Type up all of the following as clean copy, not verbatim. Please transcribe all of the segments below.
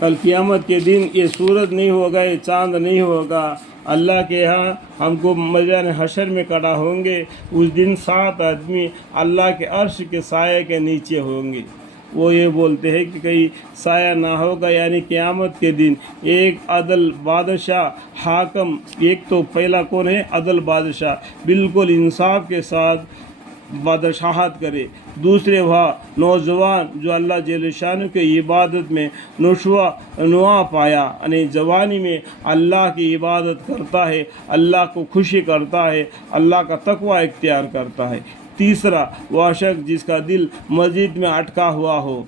کل قیامت کے دن یہ سورج نہیں ہوگا، یہ چاند نہیں ہوگا، اللہ کے ہاں ہم کو میدان حشر میں کھڑا ہوں گے۔ اس دن 7 آدمی اللہ کے عرش کے سائے کے نیچے ہوں گے۔ وہ یہ بولتے ہیں کہ کہیں سایہ نہ ہوگا، یعنی قیامت کے دن ایک عدل بادشاہ حاکم، ایک تو پہلا کون ہے؟ عدل بادشاہ، بالکل انصاف کے ساتھ بادشاہت کرے۔ دوسرے وہ نوجوان جو اللہ جل شانہ کی عبادت میں نوا پایا، یعنی جوانی میں اللہ کی عبادت کرتا ہے، اللہ کو خوشی کرتا ہے، اللہ کا تقوی اختیار کرتا ہے۔ تیسرا وہ شخص جس کا دل مسجد میں اٹکا ہوا ہو،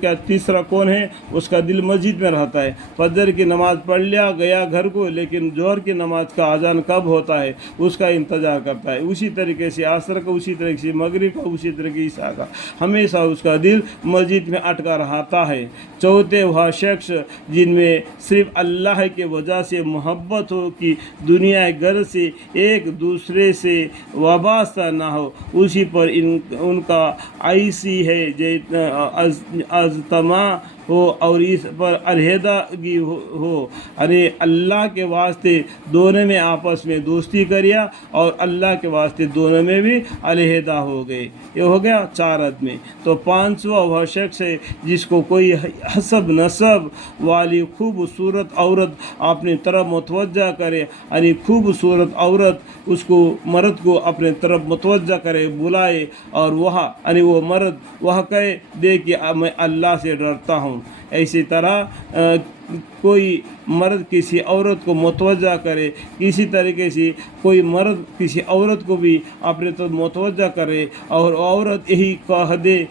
کیا تیسرا کون ہے؟ اس کا دل مسجد میں رہتا ہے، فجر کی نماز پڑھ لیا گیا گھر کو، لیکن ظہر کی نماز کا اذان کب ہوتا ہے اس کا انتظار کرتا ہے، اسی طریقے سے عصر کا، اسی طریقے سے مغرب کا، اسی طریقے سے عشاء کا، ہمیشہ اس کا دل مسجد میں اٹکا رہتا ہے۔ چوتھے وہ شخص جن میں صرف اللہ کی وجہ سے محبت ہو کہ دنیا گھر سے ایک دوسرے سے وابستہ نہ ہو، اسی پر ان کا ایسی ہے اجتماع ہو اور اس پر علیحدگی ہو، ارے اللہ کے واسطے دونوں میں آپس میں دوستی کریا اور اللہ کے واسطے دونوں میں بھی علیحدہ ہو گئے۔ یہ ہو گیا 4 آدمی۔ تو 5واں وہ شخص ہے جس کو کوئی حسب نسب والی خوبصورت عورت اپنی طرف متوجہ کرے، یعنی خوبصورت عورت اس کو مرد کو اپنے طرف متوجہ کرے، بلائے، اور وہ مرد وہ کہے دے کہ میں اللہ سے ڈرتا ہوں۔ اسی طرح کوئی مرد کسی عورت کو متوجہ کرے، کسی طریقے سے کوئی مرد کسی عورت کو بھی اپنے طرف متوجہ کرے اور عورت یہی کہہ دے،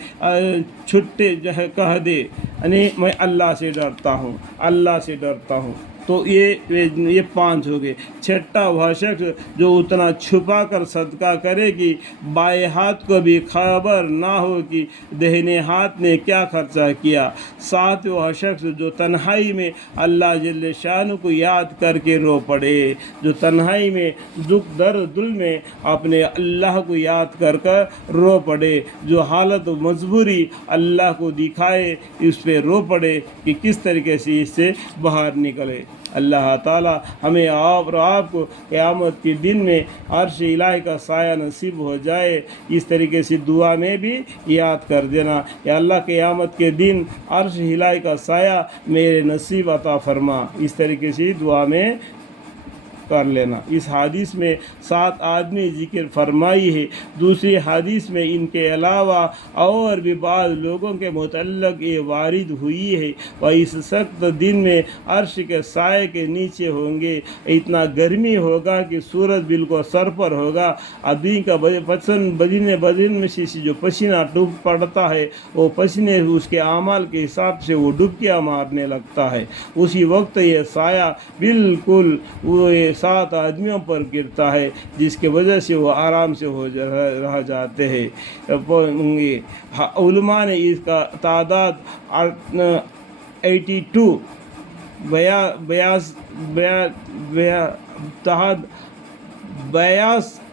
چھٹے کہہ دے، یعنی میں اللہ سے ڈرتا ہوں، اللہ سے ڈرتا ہوں۔ تو یہ 5 ہو گئے۔ 6واں وہ شخص جو اتنا چھپا کر صدقہ کرے کہ بائیں ہاتھ کو بھی خبر نہ ہو کہ دہنے ہاتھ نے کیا خرچہ کیا۔ 7واں وہ شخص جو تنہائی میں اللہ جل شانہ کو یاد کر کے رو پڑے، جو تنہائی میں دکھ درد دل میں اپنے اللہ کو یاد کر رو پڑے، جو حالت و مجبوری اللہ کو دکھائے، اس پہ رو پڑے کہ کس طریقے سے اس سے باہر نکلے۔ اللہ تعالی ہمیں اور آپ کو قیامت کے دن میں عرش الہی کا سایہ نصیب ہو جائے۔ اس طریقے سے دعا میں بھی یاد کر دینا، یا اللہ قیامت کے دن عرش الہی کا سایہ میرے نصیب عطا فرما، اس طریقے سے دعا میں کر لینا۔ اس حدیث میں 7 آدمی ذکر فرمائی ہے۔ دوسری حدیث میں ان کے علاوہ اور بھی بعض لوگوں کے متعلق یہ وارد ہوئی ہے، وہ اس سخت دن میں عرش کے سائے کے نیچے ہوں گے، اتنا گرمی ہوگا کہ سورج بالکل سر پر ہوگا، آدمی کا بدن میں سے جو پسینہ ڈوب پڑتا ہے، وہ پسینے اس کے اعمال کے حساب سے وہ ڈبکیاں مارنے لگتا ہے، اسی وقت یہ سایہ بالکل وہ 7 آدمیوں پر گرتا ہے، جس کی وجہ سے وہ آرام سے رہ جاتے ہیں۔ علماء نے اس کا تعداد 82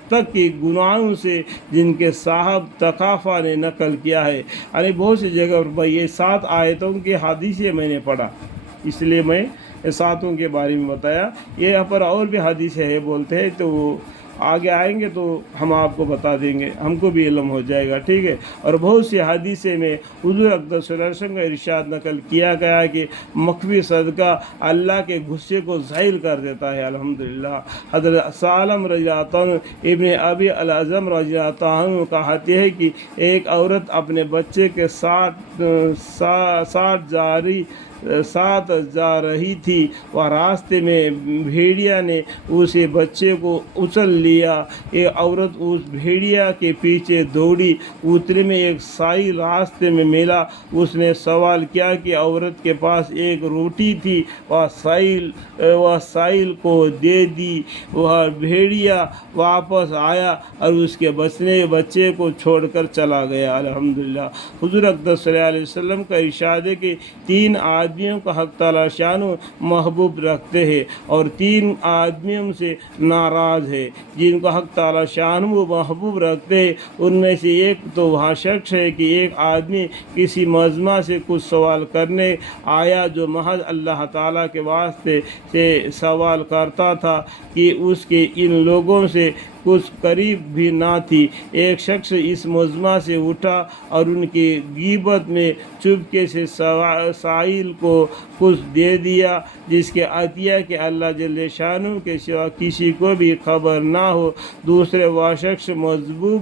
تک کے گناہوں سے جن کے صاحب ثقافہ نے نقل کیا ہے، یعنی بہت سی جگہ پر یہ 7 آیتوں کی حدیثیں میں نے پڑھا، اس لیے میں 7 کے بارے میں بتایا۔ یہ یہاں پر اور بھی حدیث ہے بولتے ہیں، تو وہ آگے آئیں گے تو ہم آپ کو بتا دیں گے، ہم کو بھی علم ہو جائے گا، ٹھیک ہے۔ اور بہت سی حدیثیں میں حضور اقدس صلی اللہ علیہ وسلم کا ارشاد نقل کیا گیا ہے کہ مخفی صدقہ اللہ کے غصے کو ظاہر کر دیتا ہے۔ الحمدللہ حضرت سالم رضی اللہ عنہ ابن ابی الاعظم رضی اللہ عنہ کہتے ہیں کہ ایک عورت اپنے بچے کے ساتھ جا رہی تھی، وہ راستے میں بھیڑیا نے اسے بچے کو اچھل لیا، یہ عورت اس بھیڑیا کے پیچھے دوڑی، اتنے میں ایک سائل راستے میں ملا، اس نے سوال کیا کہ عورت کے پاس ایک روٹی تھی، وہ سائل کو دے دی، وہ بھیڑیا واپس آیا اور اس کے بچے کو چھوڑ کر چلا گیا۔ الحمدللہ حضور اقدس صلی اللہ علیہ وسلم کا ارشاد ہے کہ 3 آدمیوں کو حق تعالی شانو محبوب رکھتے ہیں اور 3 آدمیوں سے ناراض ہے جن کو حق تعالی شانو محبوب رکھتے ہیں۔ ان میں سے ایک تو وہاں شخص ہے کہ ایک آدمی کسی مجمع سے کچھ سوال کرنے آیا جو محض اللہ تعالیٰ کے واسطے سے سوال کرتا تھا کہ اس کے ان لوگوں سے کچھ قریب بھی نہ تھی۔ ایک شخص اس مجمع سے اٹھا اور ان کی غیبت میں چپکے سے سائل کو کچھ دے دیا جس کے عطیہ کہ اللہ جل شانہ کے سوا کسی کو بھی خبر نہ ہو۔ دوسرے وہ شخص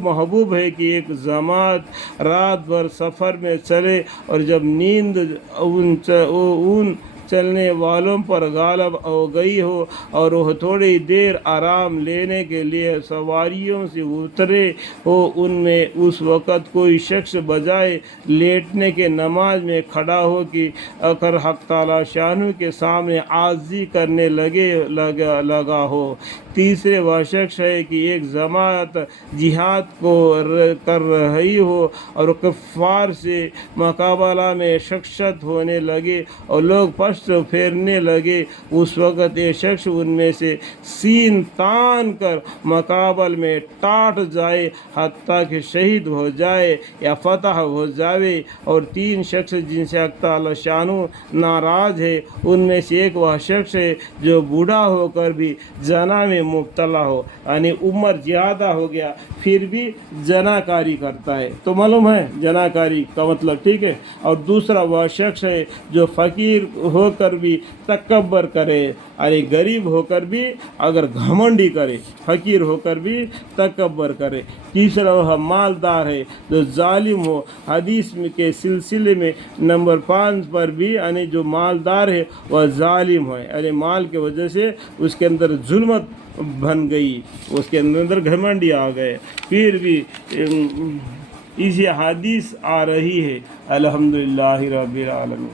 محبوب ہے کہ ایک جماعت رات بھر سفر میں چلے اور جب نیند ان چلنے والوں پر غالب ہو گئی ہو اور وہ تھوڑی دیر آرام لینے کے لیے سواریوں سے اترے ہو، ان میں اس وقت کوئی شخص بجائے لیٹنے کے نماز میں کھڑا ہو کہ اگر حق تعالی شانہ کے سامنے عاجزی کرنے لگا ہو۔ تیسرے وہ شخص ہے کہ ایک جماعت جہاد کو کر رہی ہو اور کفار سے مقابلہ میں شکست ہونے لگے اور لوگ پشت پھیرنے لگے، اس وقت یہ شخص ان میں سے سین تان کر مقابل میں ٹاٹ جائے حتیٰ کہ شہید ہو جائے یا فتح ہو جائے۔ اور 3 شخص جن سے حق تعالی شانہ ناراض ہے ان میں سے ایک وہ شخص ہے جو بوڑھا ہو کر بھی زنا میں مبتلا ہو، یعنی عمر زیادہ ہو گیا پھر بھی زنا کاری کرتا ہے، تو معلوم ہے زنا کاری کا مطلب، ٹھیک ہے۔ اور دوسرا وہ شخص ہے جو فقیر ہو کر بھی تکبر کرے، یعنی غریب ہو کر بھی اگر گھمنڈی کرے، فقیر ہو کر بھی تکبر کرے۔ تیسرا وہ مالدار ہے جو ظالم ہو، حدیث کے سلسلے میں نمبر 5 پر بھی، یعنی جو مالدار ہے وہ ظالم ہے، یعنی مال کی وجہ سے اس کے اندر ظلمت بن گئی، اس کے اندر گھمنڈی آ گئے، پھر بھی اسی حدیث آ رہی ہے۔ الحمدللہ رب العالمین۔